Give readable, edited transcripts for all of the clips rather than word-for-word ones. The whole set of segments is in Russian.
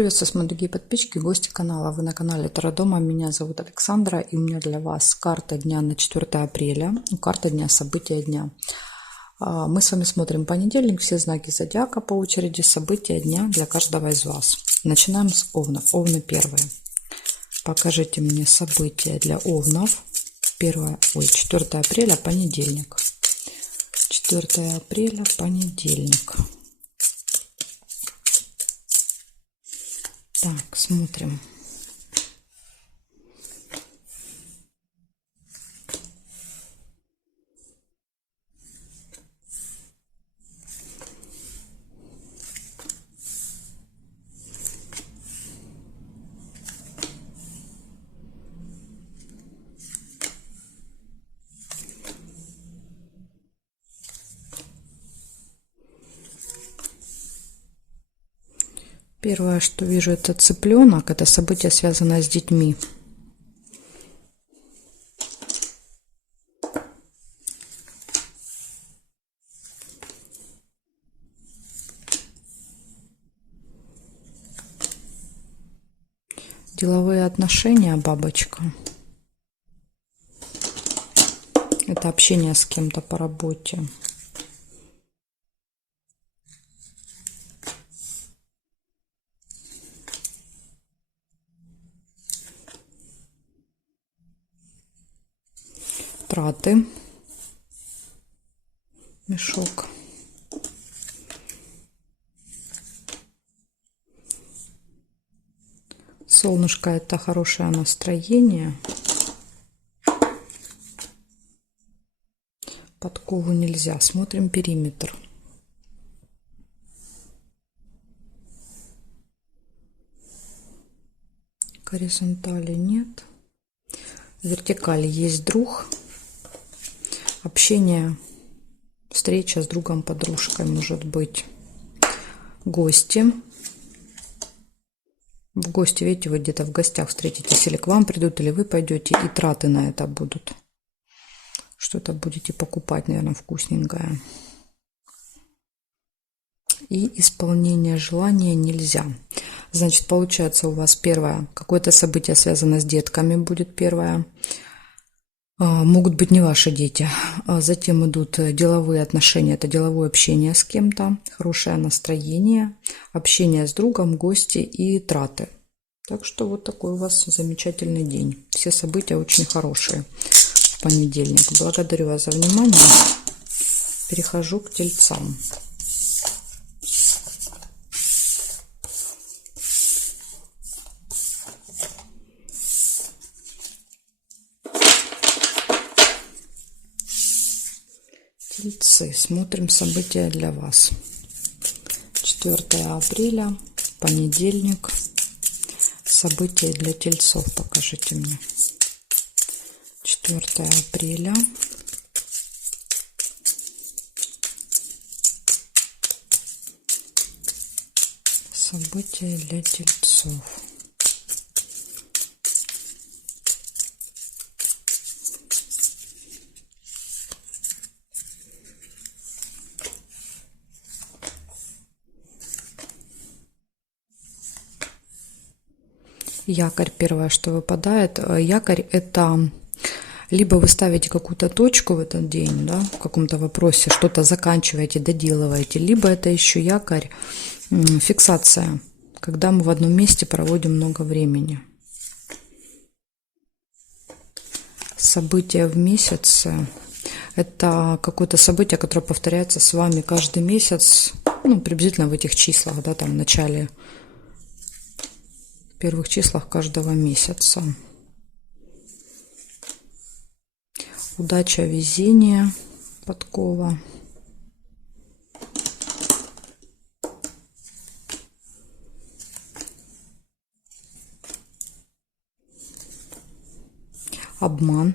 приветствую, мои дорогие подписчики, гости канала. Вы на канале Таро Дома. Меня зовут Александра, и у меня для вас карта дня на 4 апреля. Карта дня, события дня. Мы с вами смотрим понедельник, все знаки зодиака по очереди, события дня для каждого из вас. Начинаем с Овнов. Овны первые. Покажите мне события для Овнов. 4 апреля, понедельник. 4 апреля, понедельник. Так, смотрим. Первое, что вижу, это цыпленок. Это событие, связанное с детьми. Деловые отношения, бабочка. Это общение с кем-то по работе. Траты. Мешок. Солнышко — это хорошее настроение. Подкову нельзя. Смотрим периметр. Горизонтали нет. Вертикали есть друг. Общение, встреча с другом, подружкой, может быть. Гости. В гости, видите, вы где-то в гостях встретитесь, или к вам придут, или вы пойдете, и траты на это будут. Что-то будете покупать, наверное, вкусненькое. И исполнение желания нельзя. Значит, получается, у вас первое, какое-то событие, связанное с детками, будет первое. Могут быть не ваши дети. Затем идут деловые отношения. Это деловое общение с кем-то, хорошее настроение, общение с другом, гости и траты. Так что вот такой у вас замечательный день. Все события очень хорошие в понедельник. Благодарю вас за внимание. Перехожу к тельцам. Тельцы. Смотрим события для вас. 4 апреля, понедельник. События для тельцов покажите мне. 4 апреля. События для тельцов. Якорь первое, что выпадает. Якорь — это либо вы ставите какую-то точку в этот день, да, в каком-то вопросе, что-то заканчиваете, доделываете, либо это еще якорь, фиксация, когда мы в одном месте проводим много времени. События в месяце — это какое-то событие, которое повторяется с вами каждый месяц, ну, приблизительно в этих числах, да, там в начале, первых числах каждого месяца. Удача, везение, подкова. Обман.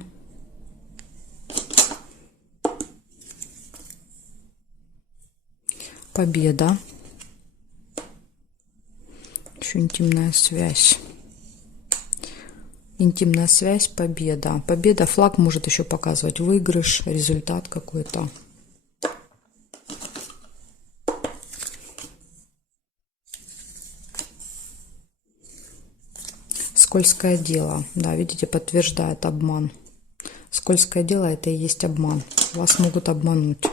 Победа. Еще интимная связь. Интимная связь, победа. Победа, флаг может еще показывать выигрыш, результат какой-то. Скользкое дело. Да, видите, подтверждает обман. Скользкое дело — это и есть обман. Вас могут обмануть.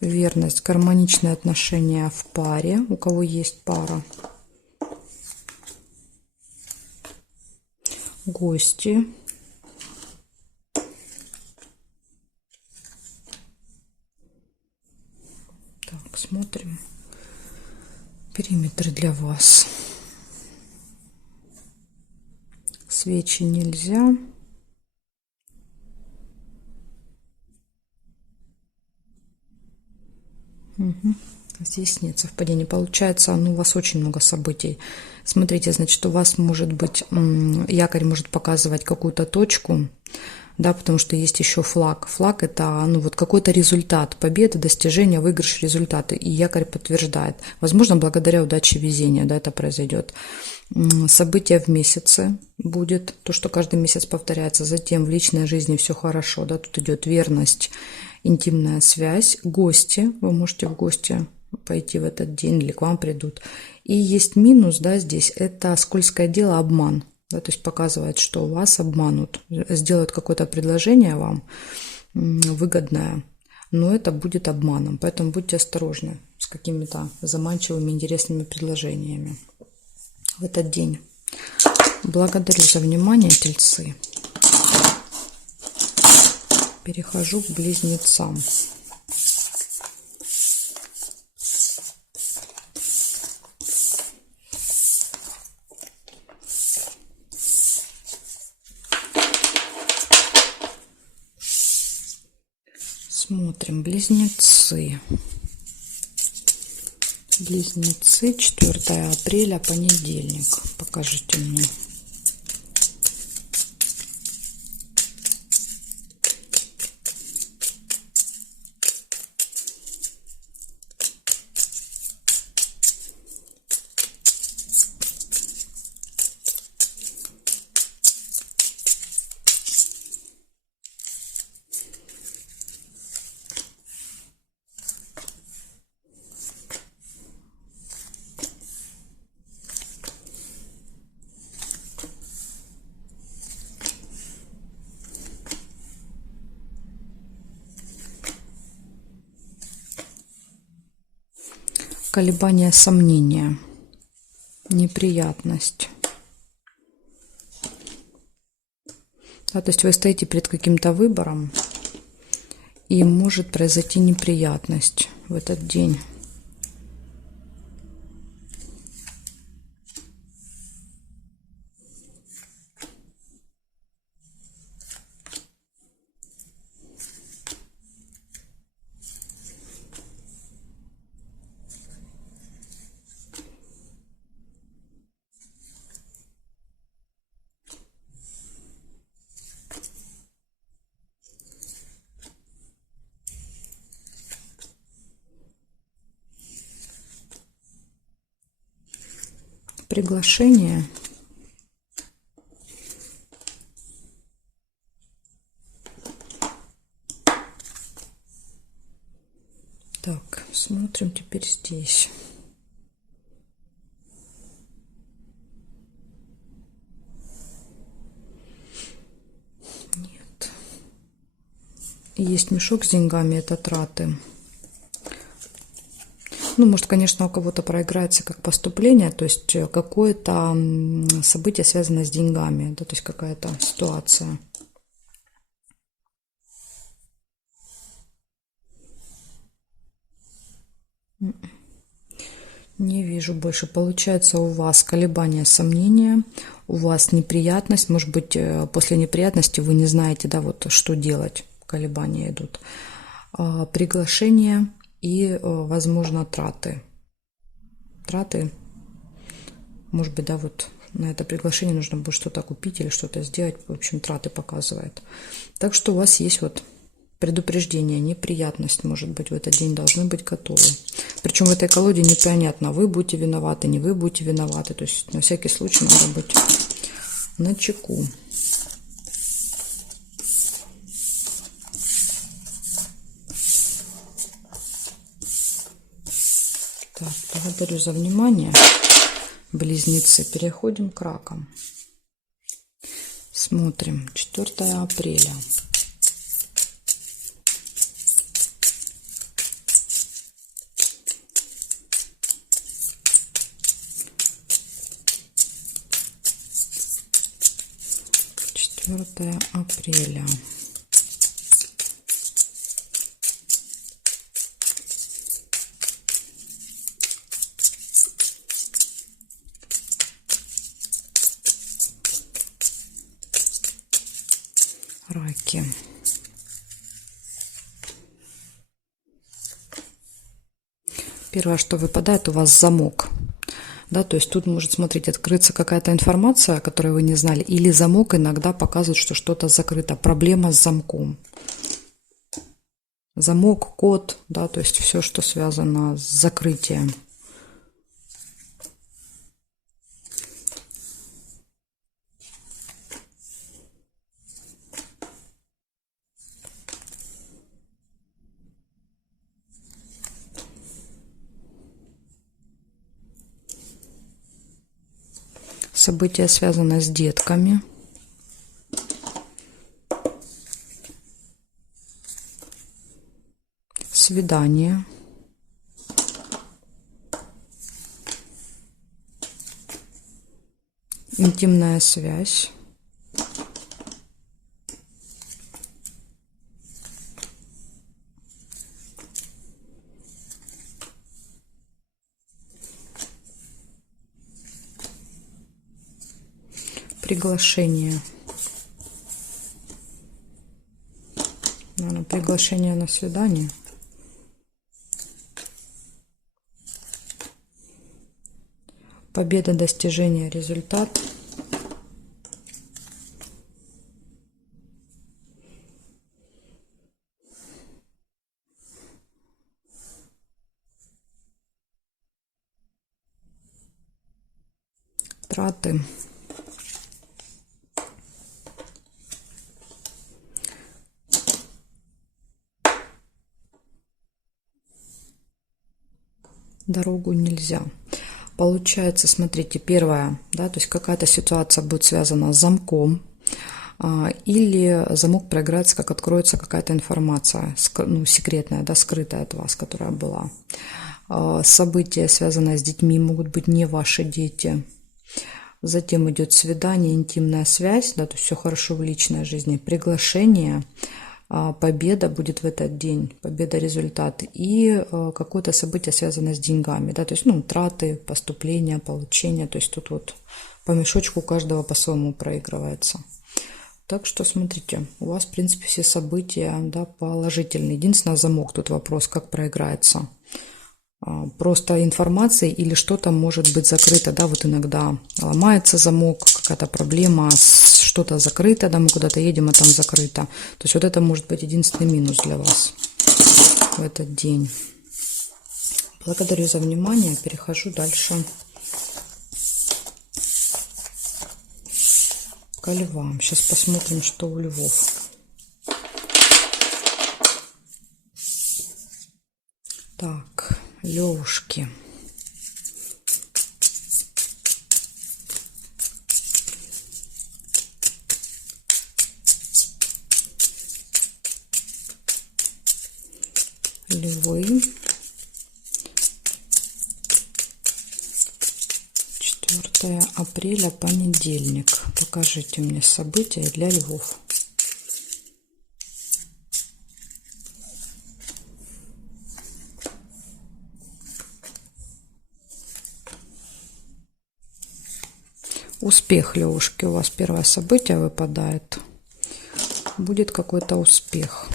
Верность, гармоничные отношения в паре, у кого есть пара. Гости. Так, смотрим. Периметры для вас. Свечи нельзя. Угу. Здесь нет совпадения. Получается, ну, у вас очень много событий. Смотрите, значит, у вас может быть, якорь может показывать какую-то точку, да, потому что есть еще флаг. Флаг — это, ну, вот какой-то результат, победы, достижения, выигрыш, результаты. И якорь подтверждает. Возможно, благодаря удаче, везению, да, это произойдет. Событие в месяце будет, то, что каждый месяц повторяется. Затем в личной жизни все хорошо, да, тут идет верность, интимная связь. Гости, вы можете в гости пойти в этот день или к вам придут. И есть минус, да, здесь, это скользкое дело, обман. Да, то есть показывает, что вас обманут, сделают какое-то предложение вам выгодное, но это будет обманом. Поэтому будьте осторожны с какими-то заманчивыми, интересными предложениями в этот день. Благодарю за внимание, тельцы. Перехожу к близнецам. Смотрим, близнецы. Близнецы, 4 апреля, понедельник. Покажите мне. Колебания, сомнения, неприятность. Да, то есть вы стоите перед каким-то выбором, и может произойти неприятность в этот день. Приглашение. Так, смотрим теперь здесь. Нет. Есть мешок с деньгами, это траты. Ну, может, конечно, у кого-то проиграется как поступление, то есть какое-то событие, связанное с деньгами, да, то есть какая-то ситуация. Не вижу больше. Получается, у вас колебания, сомнения, у вас неприятность. Может быть, после неприятности вы не знаете, да, вот что делать. Колебания идут. Приглашение и, возможно, траты. Траты. Может быть, да, вот на это приглашение нужно будет что-то купить или что-то сделать. В общем, траты показывает. Так что у вас есть вот предупреждение, неприятность, может быть, в этот день должны быть готовы. Причем в этой колоде непонятно, вы будете виноваты, не вы будете виноваты. То есть на всякий случай надо быть начеку. Так, благодарю за внимание. Близнецы. Переходим к ракам. Смотрим. 4 апреля. Апреля. Раки. Первое, что выпадает, у вас замок. Да, то есть тут может, смотрите, открыться какая-то информация, которую вы не знали, или замок иногда показывает, что что-то закрыто, проблема с замком. Замок, код, да, то есть все, что связано с закрытием. События связаны с детками. Свидание. Интимная связь. Приглашение. Наверное, приглашение на свидание. Победа, достижение, результат. Траты. Дорогу нельзя. Получается, смотрите, первое, да, то есть какая-то ситуация будет связана с замком, или замок проиграется, как откроется какая-то информация, ну, секретная, да, скрытая от вас, которая была. События, связанные с детьми, могут быть не ваши дети. Затем идет свидание, интимная связь, да, то есть все хорошо в личной жизни, приглашение, победа будет в этот день, победа, результат, и какое-то событие, связанное с деньгами, да, то есть, ну, траты, поступления, получения, то есть тут вот по мешочку у каждого по-своему проигрывается. Так что смотрите, у вас, в принципе, все события, да, положительные. Единственное, замок, тут вопрос, как проиграется. Просто информацией или что-то может быть закрыто, да, вот иногда ломается замок, какая-то проблема, что-то закрыто, да, мы куда-то едем, а там закрыто. То есть вот это может быть единственный минус для вас в этот день. Благодарю за внимание, перехожу дальше к львам. Сейчас посмотрим, что у львов. Так, левушки. Львы. 4 апреля, понедельник. Покажите мне события для львов. Успех, левушки, у вас первое событие выпадает. Будет какой-то успех.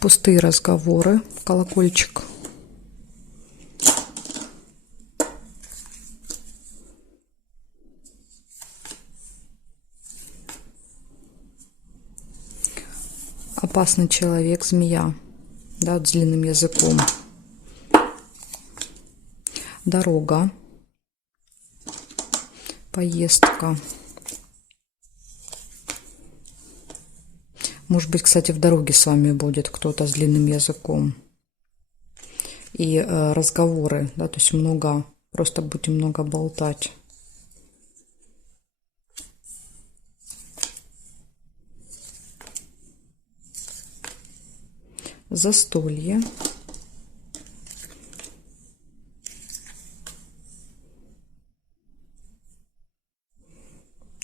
Пустые разговоры, колокольчик. Опасный человек, змея, да, с длинным языком. дорога, поездка. Может быть, кстати, в дороге с вами будет кто-то с длинным языком. И разговоры, да, то есть много, просто будете много болтать. Застолье.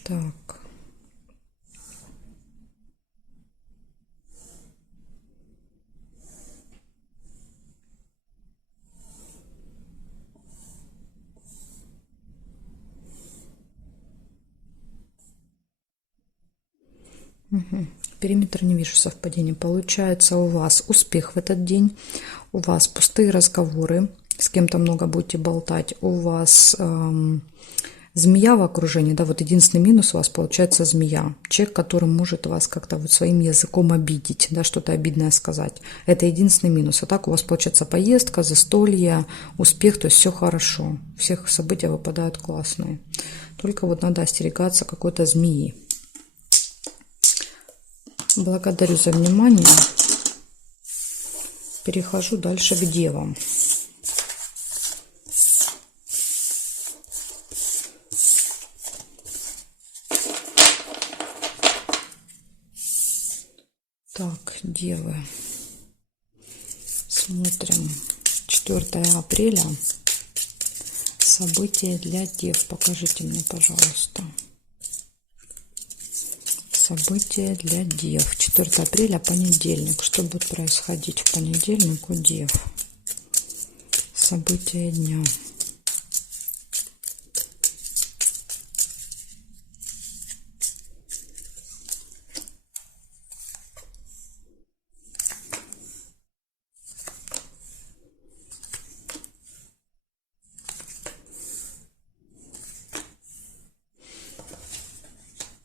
Так. Угу. Периметр не вижу совпадений. Получается, у вас успех в этот день, у вас пустые разговоры, с кем-то много будете болтать, у вас змея в окружении, да, вот единственный минус у вас получается змея. Человек, который может вас как-то вот своим языком обидеть, да, что-то обидное сказать. Это единственный минус. А так у вас получается поездка, застолье, успех, то есть все хорошо. Всех события выпадают классные. Только вот надо остерегаться какой-то змеи. Благодарю за внимание. Перехожу дальше к девам. Так, девы. Смотрим. 4 апреля. События для дев. Покажите мне, пожалуйста. События для дев. 4 апреля, понедельник. Что будет происходить в понедельник у дев? События дня.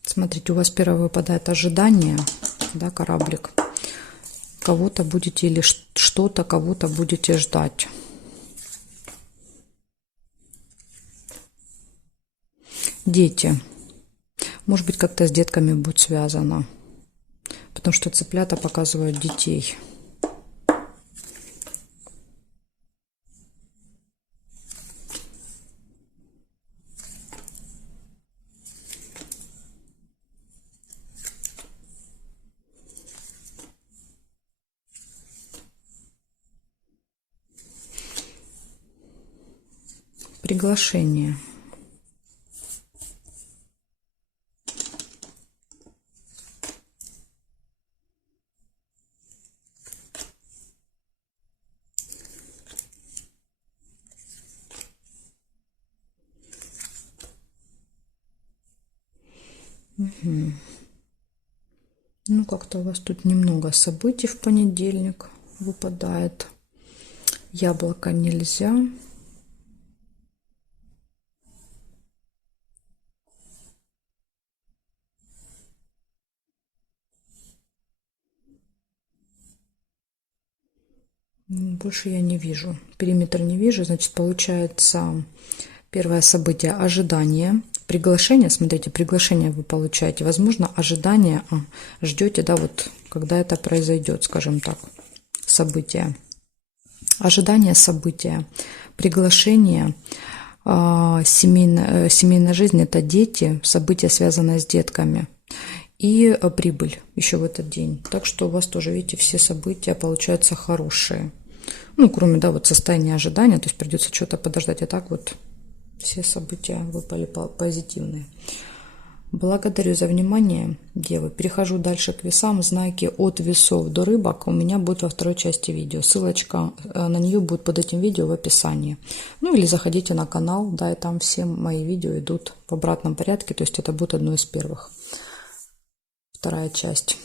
Смотрите, у вас первое выпадает ожидание, да, кораблик. Кого-то будете или что-то, кого-то будете ждать. Дети. Может быть, как-то с детками будет связано. Потому что цыплята показывают детей. Приглашение. Угу. Ну, как-то у вас тут немного событий в понедельник выпадает. Яблоко нельзя. Больше я не вижу. Периметр не вижу. Значит, получается, первое событие – ожидание. Приглашение, смотрите, приглашение вы получаете. Возможно, ожидание, ждете, да, вот, когда это произойдет, скажем так, событие. Ожидание события, приглашение, семейная жизнь – это дети, события, связанные с детками. И прибыль еще в этот день. Так что у вас тоже, видите, все события получаются хорошие. Ну, кроме, да, вот состояния ожидания, то есть придется что-то подождать. А так вот все события выпали позитивные. Благодарю за внимание, девы. Перехожу дальше к весам. Знаки от весов до рыбок у меня будет во второй части видео. Ссылочка на нее будет под этим видео в описании. Ну или заходите на канал, да, и там все мои видео идут в обратном порядке. То есть это будет одно из первых. Вторая часть.